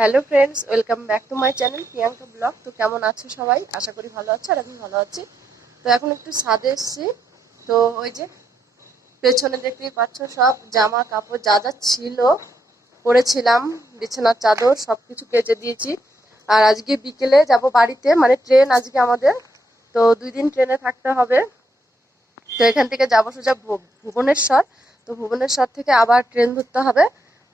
Hello friends, welcome back to my channel Priyanka blog. তো কেমন আছো সবাই? আশা করি ভালো আছো, আর আমি ভালো আছি। তো এখন একটু ছাদে এসেছি। তো ওই যে পেছনে দেখতেই পাচ্ছ, সব জামা কাপড় যা যা ছিল পরেছিলাম, বিছানার চাদর সব কিছু কেচে দিয়েছি। আর আজকে বিকেলে যাব বাড়িতে, মানে ট্রেন আজকে আমাদের। তো 2 দিন ট্রেনে থাকতে হবে। তো এখান থেকে যাবো সোজা ভুবনেশ্বর। তো ভুবনেশ্বর থেকে আবার ট্রেন ধরতে হবে।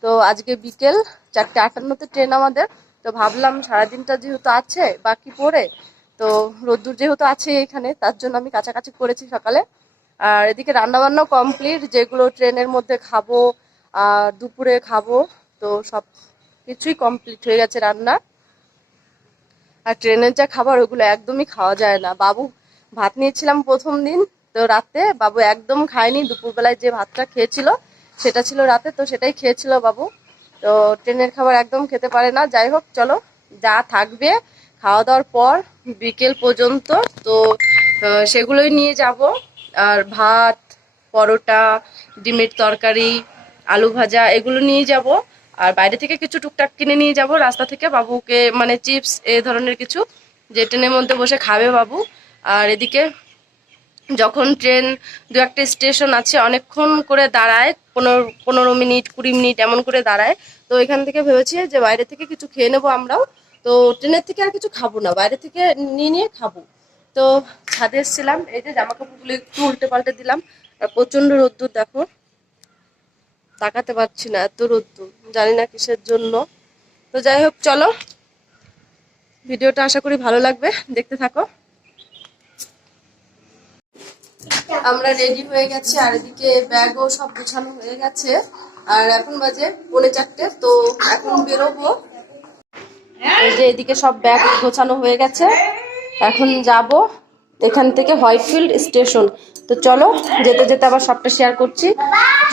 তো আজকে বিকেল 4:58-তে ট্রেন আমাদের। তো ভাবলাম সারাদিনটা যেহেতু আছে বাকি পড়ে, তো রোদ্দুর যেহেতু আছে এখানে, তার জন্য আমি কাছাকাছি করেছি সকালে। আর এদিকে রান্না বান্নাও কমপ্লিট, যেগুলো ট্রেনের মধ্যে খাবো আর দুপুরে খাবো, তো সব কিছুই কমপ্লিট হয়ে গেছে রান্না। আর ট্রেনের যা খাবার, ওগুলো একদমই খাওয়া যায় না। বাবু ভাত নিয়েছিলাম প্রথম দিন, তো রাতে বাবু একদম খায়নি। দুপুরবেলায় যে ভাতটা খেয়েছিল সেটা ছিল রাতে, তো সেটাই খেয়েছিল বাবু। তো ট্রেনের খাবার একদম খেতে পারে না। যাই হোক, চলো যা থাকবে খাওয়া দাওয়ার পর বিকেল পর্যন্ত, তো সেগুলোই নিয়ে যাব। আর ভাত, পরোটা, ডিমের তরকারি, আলু ভাজা, এগুলো নিয়ে যাব। আর বাইরে থেকে কিছু টুকটাক কিনে নিয়ে যাব রাস্তা থেকে বাবুকে, মানে চিপস এ ধরনের কিছু, যে ট্রেনের মধ্যে বসে খাবে বাবু। আর এদিকে যখন ট্রেন 2-1টা স্টেশন আছে, অনেকক্ষণ করে দাঁড়ায়, 15 মিনিট 20 মিনিট এমন করে দাঁড়ায়। তো এখান থেকে ভেবেছি যে বাইরে থেকে কিছু খেয়ে নেবো আমরাও। তো ট্রেনের থেকে আর কিছু খাবো না, বাইরে থেকে নিয়ে নিয়ে খাবো। তো ছাদে এসেছিলাম, এই যে জামা কাপড়গুলো একটু উল্টে পাল্টে দিলাম। আর প্রচন্ড রোদ্দুর দেখো, তাকাতে পারছি না, এত রোদ্দুর, জানি না কিসের জন্য। তো যাই হোক, চলো ভিডিওটা আশা করি ভালো লাগবে, দেখতে থাকো। আমরা রেডি হয়ে গেছি, আর এদিকে ব্যাগও সব গোছানো হয়ে গেছে। আর এখন বাজে 3:45, তো এখন বেরোবো। এই যে এদিকে সব ব্যাগ গোছানো হয়ে গেছে, এখন যাব এখান থেকে হোয়াইটফিল্ড স্টেশন। তো চলো, যেতে যেতে আবার সবটা শেয়ার করছি।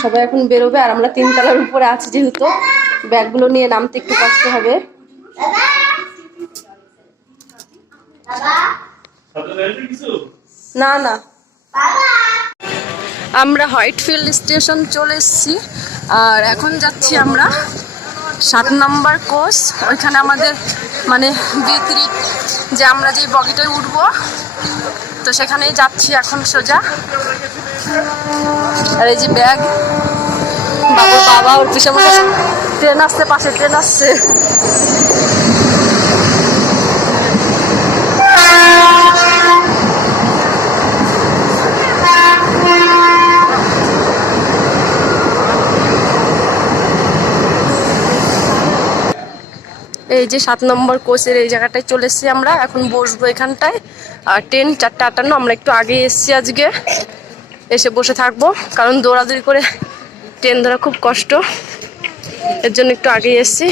সবাই এখন বেরোবে, আর আমরা 3 তলার উপরে আছি, যেহেতু ব্যাগগুলো নিয়ে নামতে একটু কষ্ট হবে। না না, আমরা হোয়াইটফিল্ড স্টেশন চলে এসেছি। আর এখন যাচ্ছি আমরা 7 নম্বর কোচ। ওইখানে আমাদের মানে B3, যে আমরা যে বগিটায় উঠবো, তো সেখানেই যাচ্ছি এখন সোজা। আর এই যে ব্যাগ, বাবুর বাবা ওর পিছনে বসে, ট্রেন আসছে, পাশে ট্রেন আসছে। এই যে 7 নম্বর কোচের এই জায়গাটায় চলে এসেছি আমরা, এখন বসবো এখানটায়। আর ট্রেন 4:58, আমরা একটু আগে এসেছি আজকে, এসে বসে থাকবো, কারণ দৌড়াদৌড়ি করে ট্রেন ধরা খুব কষ্ট, এর জন্য একটু আগেই এসেছি।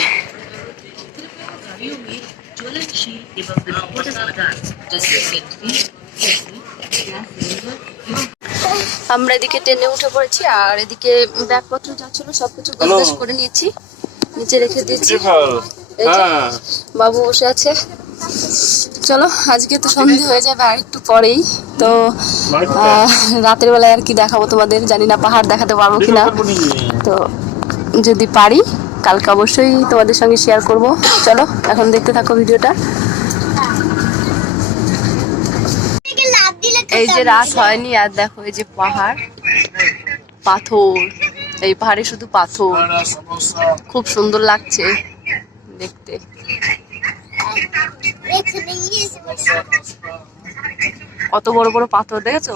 আমরা এদিকে ট্রেনে উঠে পড়েছি, আর এদিকে ব্যাগপত্র যা ছিল সবকিছু গোছগাছ করে নিয়েছি, নিচে রেখে দিয়েছি। বাবু বসে আছে। চলো, আজকে তো সন্ধে হয়ে যাবে আর একটু পরেই। তো রাতের বেলায় আর কি দেখাবো তোমাদের, জানি না পাহাড় দেখাতে পারবো কিনা। তো যদি পারি কালকে অবশ্যই তোমাদের সঙ্গে শেয়ার করব। চলো এখন দেখতে থাকো ভিডিওটা। এই যে রাত হয়নি, আর দেখো এই যে পাহাড়, পাথর, এই পাহাড়ে শুধু পাথর, খুব সুন্দর লাগছে দেখতে। কত বড় বড় পাথর দেখেছো?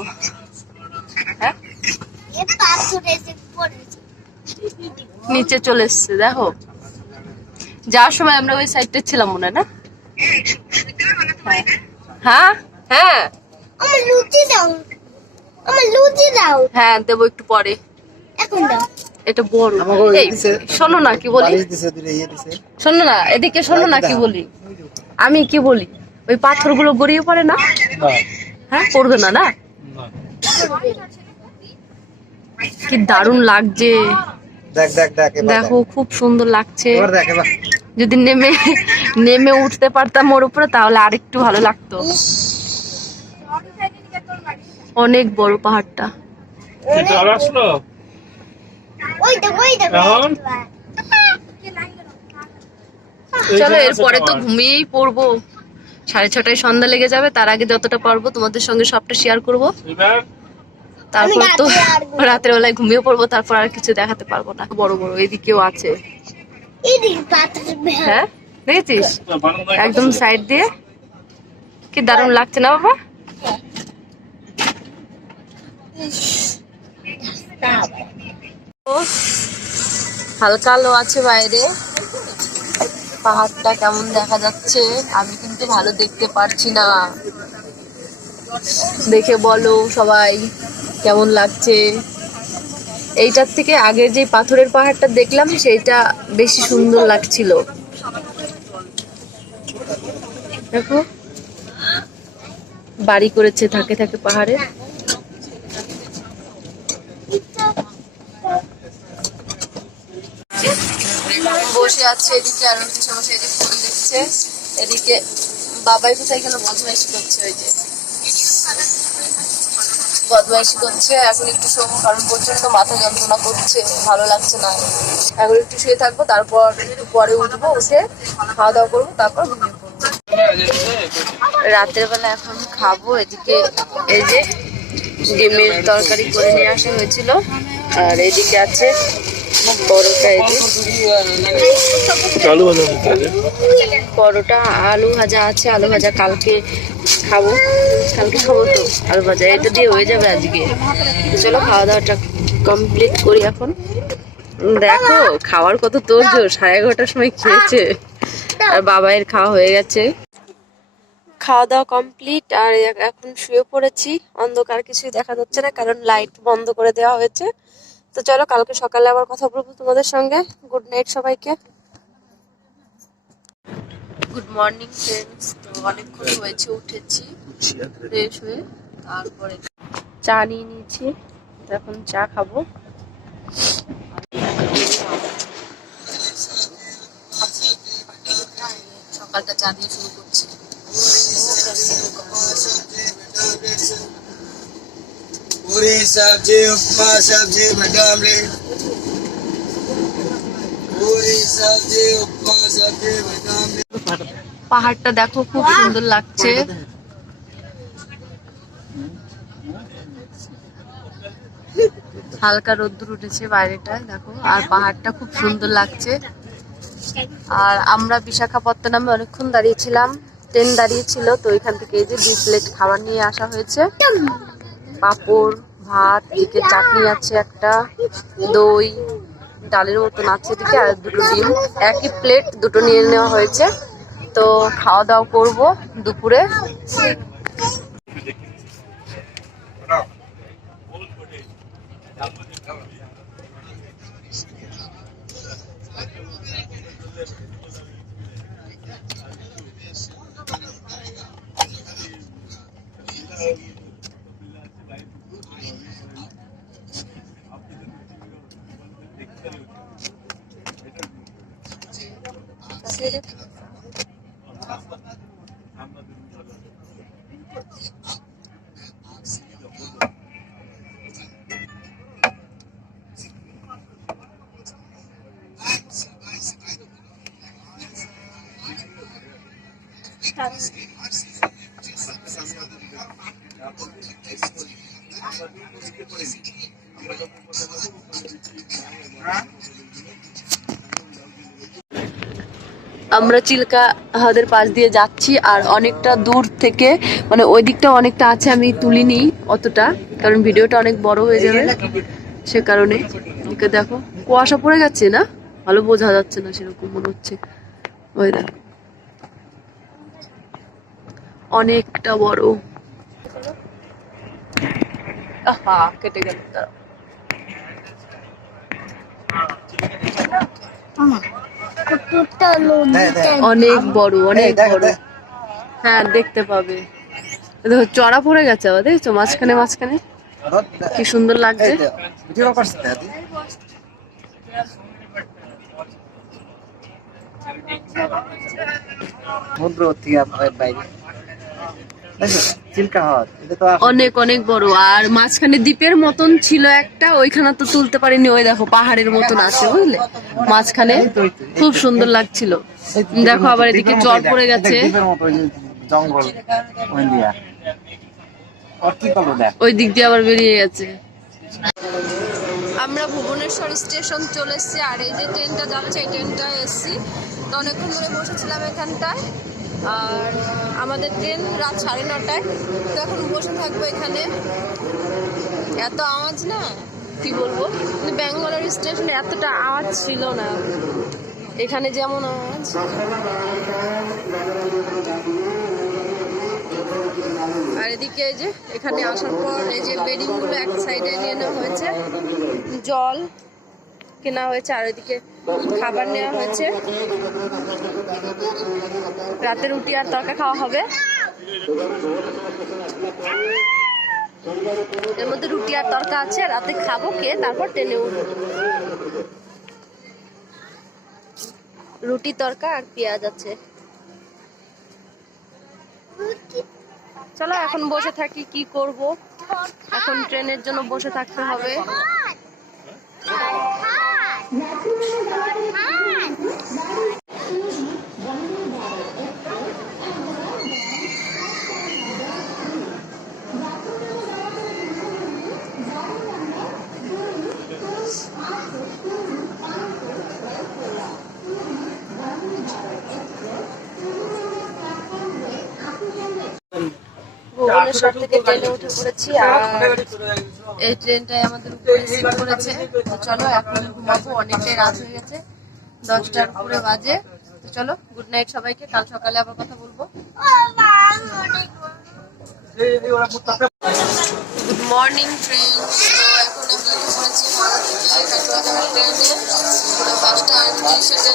হ্যাঁ, নিচে চলে এসছে দেখো। যাওয়ার সময় আমরা ওই সাইডটা ছিলাম মনে হয়, না? হ্যাঁ হ্যাঁ, হ্যাঁ দেবো একটু পরে। এটা বড়। এই শোনো না কি বলি, শোনো না, এদিকে শোনো না কি বলি, আমি কি বলি, ওই পাথরগুলো গড়িয়ে পড়ে না? হ্যাঁ, পড়বে না, না? কি দারুণ লাগছে, দেখো খুব সুন্দর লাগছে। যদি নেমে নেমে উঠতে পারতাম ওর উপরে, তাহলে আরেকটু ভালো লাগতো। অনেক বড় পাহাড়টা। চলো এরপরে তো ঘুমিয়েই পড়বো, 6:30টায় সন্ধ্যা লেগে যাবে, তার আগে যতটা পারবো তোমাদের সঙ্গে সবটা শেয়ার করবো। তারপর তো রাতের বেলায় ঘুমিয়ে পড়বো, তারপর আর কিছু দেখাতে পারবো না। বড় বড় এদিকেও আছে, হ্যাঁ দেখেছিস একদম সাইড দিয়ে, কি দারুণ লাগছে না বাবা? হালকা আলো আছে বাইরে, পাহাড়টা কেমন দেখা যাচ্ছে আমি কিন্তু ভালো দেখতে পারছি না, দেখে বলো সবাই কেমন লাগছে। এইটার থেকে আগের যে পাথরের পাহাড়টা দেখলাম সেইটা বেশি সুন্দর লাগছিল। দেখো বাড়ি করেছে থাকে থাকে পাহাড়ে। বসে আছে এদিকে, আর বসে এদিকে ফোন দেখছে, এদিকে বাবাই কোথায় এখানে বদমাইশি করছে, ওই যে বদমাইশি করছে। এখন একটু শোবো, কারণ প্রচন্ড মাথা যন্ত্রণা করছে, ভালো লাগছে না। এখন একটু শুয়ে থাকবো, তারপর একটু পরে উঠবো, উঠে খাওয়া দাওয়া করবো, তারপর ঘুমিয়ে পড়বো। রাতের বেলা এখন খাবো। এদিকে এই যে ডিমের তরকারি করে নিয়ে আসা হয়েছিল, আর এদিকে আছে পরোটা, এই যে পরোটা, আলু ভাজা আছে, আলু ভাজা কালকে খাবো, কালকে খাবো তো আলু ভাজা, এটা দিয়ে হয়ে যাবে আজকে। চলো খাওয়া দাওয়াটা কমপ্লিট করি এখন। দেখো খাওয়ার কত তোড়জোড়, 11:30টার সময় খেয়েছে, আর বাবাইয়ের খাওয়া হয়ে গেছে। খাওয়া দাওয়া কমপ্লিট, আর এখন শুয়ে পড়েছি। অন্ধকার কিছুই দেখা যাচ্ছে না, কারণ লাইট বন্ধ করে দেওয়া হয়েছে। তো চলো কালকে সকালে আবার কথা বলবো তোমাদের সঙ্গে। গুড নাইট সবাইকে। Good morning friends. তো অনেকক্ষণ হয়েছে উঠেছি ফ্রেশ হয়ে, তারপরে চা নিয়ে নিয়েছি, এখন চা খাবো। সকালটা চা দিয়ে শুরু করছি। पूरी सब्जी उपमा सब्जी बदामली पूरी सब्जी उपमा सब्जी बदामली। পাহাড়টা দেখো খুব সুন্দর লাগছে, হালকা রোদ্দুর উঠেছে বাইরেটায় দেখো, আর পাহাড়টা খুব সুন্দর লাগছে। আর আমরা বিশাখাপত্তনমে অনেকক্ষণ দাঁড়িয়েছিলাম, ট্রেন দাঁড়িয়েছিল, তো এখান থেকে এই যে 2 প্লেট খাবার নিয়ে আসা হয়েছে, পাঁপড়, ভাত, এদিকে চাটনি আছে একটা, দই, ডালের মতন আছে এদিকে, আর 2টো ডিম, একই প্লেট 2টো নিয়ে নেওয়া হয়েছে। তো খাওয়া দাওয়া করবো দুপুরে। আমরা চিল্কা হ্রদের পাশ দিয়ে যাচ্ছি, আর অনেকটা দূর থেকে, মানে ওই দিকটা অনেকটা আছে, আমি তুলিনি অতটা, কারণ ভিডিওটা অনেক বড় হয়ে যাবে, সে কারণে। এদিকে দেখো কুয়াশা পড়ে গেছে না, ভালো বোঝা যাচ্ছে না, সেরকম মনে হচ্ছে। ওই দেখো অনেকটা বড়, আহা কেটে গেল, অনেক বড় অনেক বড়। হ্যাঁ দেখতে পাবে, দেখো চড়া পড়ে গেছে আবার, দেখছো মাঝখানে মাঝখানে কি সুন্দর লাগছে। সমুদ্র থেকে বাইরে চিল্কা হ্রদ এটা তো অনেক অনেক বড়। আর মাঝখানে দ্বীপের মতন ছিল একটা, ওইখানে তো তুলতে পারিনি। ওই দেখো পাহাড়ের মতন আছে বুঝলে, মাঝখানে খুব সুন্দর লাগছিল। দেখো আবার এদিকে জল পড়ে গেছে, দ্বীপের মতো ওই যে জঙ্গল ওই দিয়া আর কি করবো দেখ ওই দিক দিয়ে আবার বেরিয়ে গেছে। আমরা ভুবনেশ্বর স্টেশন চলে এসেছি, আর এই যে ট্রেনটা যাচ্ছে এই ট্রেনটায় এসেছি। তো অনেকক্ষণ ধরে বসেছিলাম এখানটায়, আর আমাদের ট্রেন রাত 9:30টায়। তো এখন বসে থাকবো এখানে। এত আওয়াজ না, কি বলবো, কিন্তু ব্যাঙ্গালোর স্টেশনে এতটা আওয়াজ ছিল না, এখানে যেমন আওয়াজ। আর এদিকে এই যে এখানে আসার পর এই যে বেডিং গুলো এক সাইডে নিয়ে নেওয়া হয়েছে, জল কেনা হয়েছে, আর ওইদিকে খাবার নেওয়া হয়েছে। রাতে রুটি আর তরকা খাওয়া হবে। এর মধ্যে রুটি আর তরকা আছে, রাতে খাবো, খেয়ে তারপর ট্রেনে উঠবো। রুটি তরকা আর পেঁয়াজ আছে। চলো এখন বসে থাকি, কি করব, এখন ট্রেনের জন্য বসে থাকতে হবে। ভুবনেশ্বর থেকে ট্রেনে উঠে পড়েছি, আর এই ট্রেনটাই আমাদের উপরে সিট করেছে। তো চলো এখন ঘুমাবো, অনেকটাই রাত হয়ে গেছে, 10টার উপরে বাজে। তো চলো, গুড নাইট সবাইকে, কাল সকালে আবার কথা বলবো। Good morning friends. তো এখন আমরা উঠে পড়েছি হাওড়া থেকে কাটোয়া যাওয়ার ট্রেনে। 5:38-এ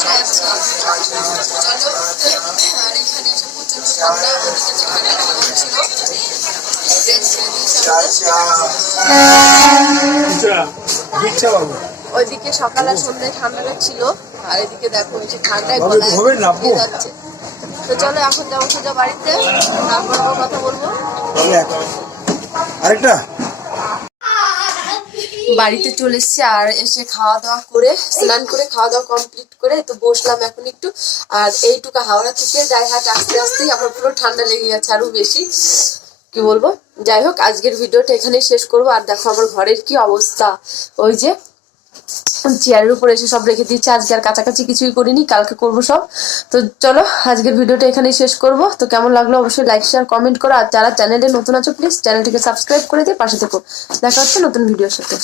ট্রেন ছাড়বে, বসে আছি। চলো, আর এখানে এসে প্রচুর ঠান্ডা, ওদিকে তো ঠান্ডা কম ছিল। ট্রেন ছেড়ে দিয়েছে আমাদের। ওইদিকে সকাল আর সন্ধ্যায় ঠান্ডাটা ছিল, আর এদিকে দেখো এই যে ঠান্ডায় গলায় যাচ্ছে। তো চলো এখন যাবো সোজা বাড়িতে, তারপর কথা বলবো। আরেকটা বাড়িতে চলে এসেছি, আর এসে খাওয়া দাওয়া করে, স্নান করে খাওয়া দাওয়া কমপ্লিট করে তো বসলাম এখন একটু। আর এইটুকু হাওড়া থেকে গায়েহাট আসতে আসতেই আমার পুরো ঠান্ডা লেগে গেছে আরো বেশি, কি বলবো। যাই হোক, আজকের ভিডিওটা এখানেই শেষ করবো। আর দেখো আমার ঘরের কি অবস্থা, ওই যে চেয়ারের উপর এসে সব রেখে দিয়েছি। আজকে আর কাছাকাছি কিছুই করিনি, কালকে করবো সব। তো চলো আজকের ভিডিওটা এখানেই শেষ করবো। তো কেমন লাগলো অবশ্যই লাইক শেয়ার কমেন্ট করো, আর যারা চ্যানেলে নতুন আছো প্লিজ চ্যানেলটিকে সাবস্ক্রাইব করে দিয়ে পাশে থেকো। দেখা হচ্ছে নতুন ভিডিওর সাথে।